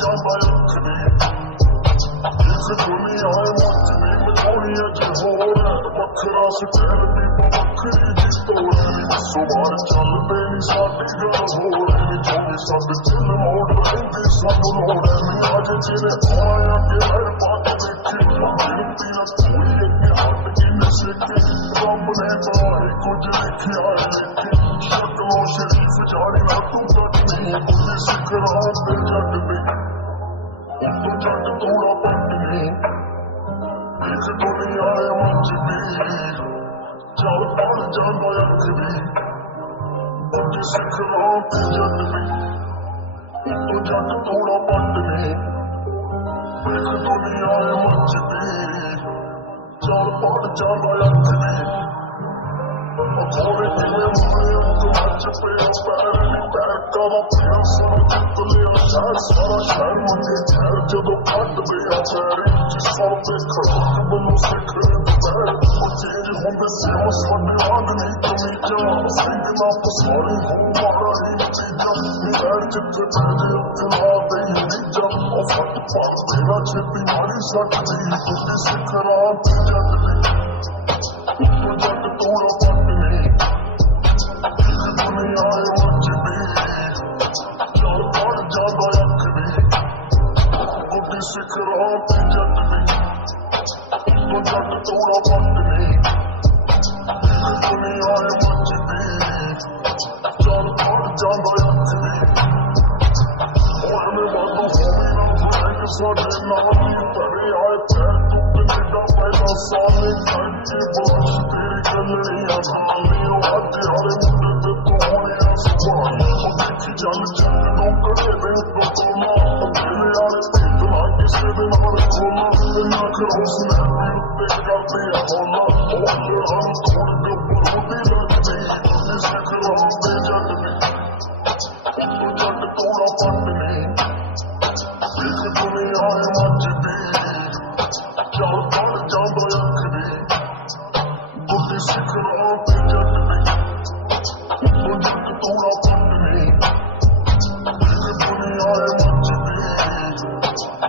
ਜਾਂਦਾ ਅੱਖ ਦੀ ਇਸ ਦੁਨੀਆ ਮੁੱਚਦੀ ਮਚਾਉਣੀ ਅਜੇ ਹੋਰ ਵੱਖਰਾ ਸਟੈਲ ਵੀ ਵੱਖਰੀ ਦੀ ਤੋੜ ਸੁਬਾਰ ਚੱਲਦੇ ਨੀ ਸਾਡੀ ਗੱਲ ਹੋਰ ਨੀ 24/7 ਚੱਲ ਮੋੜ ਰਹਿੰਦੀ ਸਾਨੂੰ ਲੋੜ ਨਹੀਂ ਅੱਜ ਜਿਹੜੇ ਆਇਆ ਕਿ ਹਰ ਬਾਤ ਦੇਖੀ ਗਿਣਤੀ ਨਾ ਕੋਈ ਅੱਗੇ ਹੱਟ ਕੇ ਨਾ ਸਿੱਖੇ ਰੱਬ ਨੇ ਤਾਂ ਹੀ ਕੁਝ ਲਿਖਿਆ ਲਿਖੇ ਸ਼ਕਲੋਂ ਸ਼ਰੀਫ ਜਾਣੀ ਨਾ ਤੂੰ ਕੱਟਣੀ ਕੁਝ ਸਿਖਰਾਂ ਤੇ ਜੱਟ ਦੇ ਉੱਤੋਂ ਜੱਟ ਤੋੜਾ ਪੱਟਣੀ ਇਸ ਦੁਨੀਆ ਮੁੱਚਦੀ ਚੱਲ ਪੜ ਜਾਂਦਾ ਅੱਖ ਦੀ ਕੁਝ ਸਿਖਰਾਂ ਤੇ ਜੱਟ ਦੇ ਉੱਤੋਂ ਜੱਟ ਤੋੜਾ ਪੱਟਣੀ ਇਸ ਦੁਨੀਆ ਮੁੱਚਦੀ ਚੱਲ ਪੜ ਜਾਂਦਾ ਅੱਖ ਦੀ ਅਖੋਰੇ ਕਿਵੇਂ ਮੁੜੇ ਉੱਤ ਮੱਚ ਪਿਆ ਪੈਰ ਨੀ ਪੈਰ ਕਵਾ ਪਿਆ ਸਾਰਾ ਜਿੱਤ ਲਿਆ ਸ਼ਹਿਰ ਸਾਰਾ ਸ਼ਹਿਰ ਮੰਗੇ ਠਹਿਰ ਜਦੋਂ ਕੱਟਦੇ ਆ ਪੈਰ ਜਿਸ ਸੌ ਤੇ ਖੜਕ ਬਲੋਂ ਸਿੱਖਰੇ ਪੈਰ ਉਹ ਚੇਂਜ ਹੁੰਦੇ ਸੇਮ ਸਾਡੇ ਵਾਂਗ ਨਹੀਂ ਕਮੀਜ਼ਾਂ ਸਿੰਘ ਨਾ ਪਸਾਰੇ ਹੋ ਮਾਰਾ ਹੀ ਨਤੀਜਾ ਨੀ ਪੈਰ ਜਿੱਥੇ ਪੈਦੇ ਉੱਤੇ ਲਾ ਦੇ ਨੀਜਾ ਉਹ ਫੱਟ ਪਾ ਦੇਣਾ ਛੇਤੀ ਮਾਰੀ ਸਕਦੀ ਕੁੱਡੀ ਸਿਖਰਾਂ ਤੇ ਜੱਟ ਦੀ ਉੱਤੋਂ ਜੱਟ ਤੋੜਾ ਪੱਟਣੀ ਇਸ ਦੁਨੀਆ ਮੁੱਚਦੀ ਚੱਲ ਪੜ ਜਾਂਦਾ ਅੱਖ ਦੀ ਕੁੱਡੀ ਸਿਖਰਾਂ ਤੇ ਜੱਟ ਦੀ ਉੱਤੋਂ ਜੱਟ ਤੋੜਾ ਪੱਟਣੀ ਇਸ ਦੁਨੀਆ ਮੁੱਚਦੀ ਚੱਲ ਪੜ ਜਾਂਦਾ ਅੱਖ ਦੀ ਉਹ ਐਵੇਂ ਵਾਧੂ ਹੋਵੇ ਨਾ ਫਰੈਂਕ ਸਾਡੇ ਨਾਲ ਹੀ ਤਰੇ ਆਏ ਪੈਰ ਤੂੰ ਕਨੇਡਾ ਪਹਿਲਾਂ ਸਾਲੇ ਕਰਕੇ ਬਾਸ਼ ਤੇਰੀ ਗੱਲੜੀਆਂ ਖਾਲੀ ਉਹ ਅੱਜ ਵਾਲੇ ਮੁੰਡੇ ਤੇ ਤੂੰ ਹੋਣਿਆ ਸੁਭਾਈ ਉਹ ਦੇਖੀ ਚੱਲ ਜਦੋਂ ਕੜੇ ਦੇ ਉੱਤੋਂ ਤੋਲਾ ਅਕੇਲੇ ਵਾਲੇ ਭੇਤ ਨਾ ਕਿਸੇ ਦੇ ਨਾਲ ਖੋਲਾ ਤੇ ਨਾ ਕਰੋ ਸਨੈਪੀ ਉੱਤੇ ਕਰਦੇ ਆ ਹੋਲਾ ਉਹ ਅੱਲੜਾਂ ਨੂੰ ਤੋੜ ਕੇ ਬਰੋਦੀ ਲੱਗਦੀ ਇਸ ਸਿਖਰਾਂ ਤੇ ਜੱਟ ਦੀ ਉੱਤੋਂ ਜੱਟ ਤੋੜਾ ਪੱਟਣੀ ਇਸ ਦੁਨੀਆ ਮੁੱਚਦੀ ਚੱਲ ਪੜ ਜਾਂਦਾ ਅੱਖ ਦੀ ਕੁੱਡੀ ਸਿਖਰਾਂ ਤੇ ਜੱਟ ਦੀ ਉੱਤੋਂ ਜੱਟ ਤੋੜਾ ਪੱਟਣੀ ਇਸ ਦੁਨੀਆ ਮੁੱਚਦੀ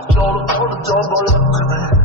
ਚੱਲ ਪੜ ਜਾਂਦਾ ਅੱਖ ਦੀ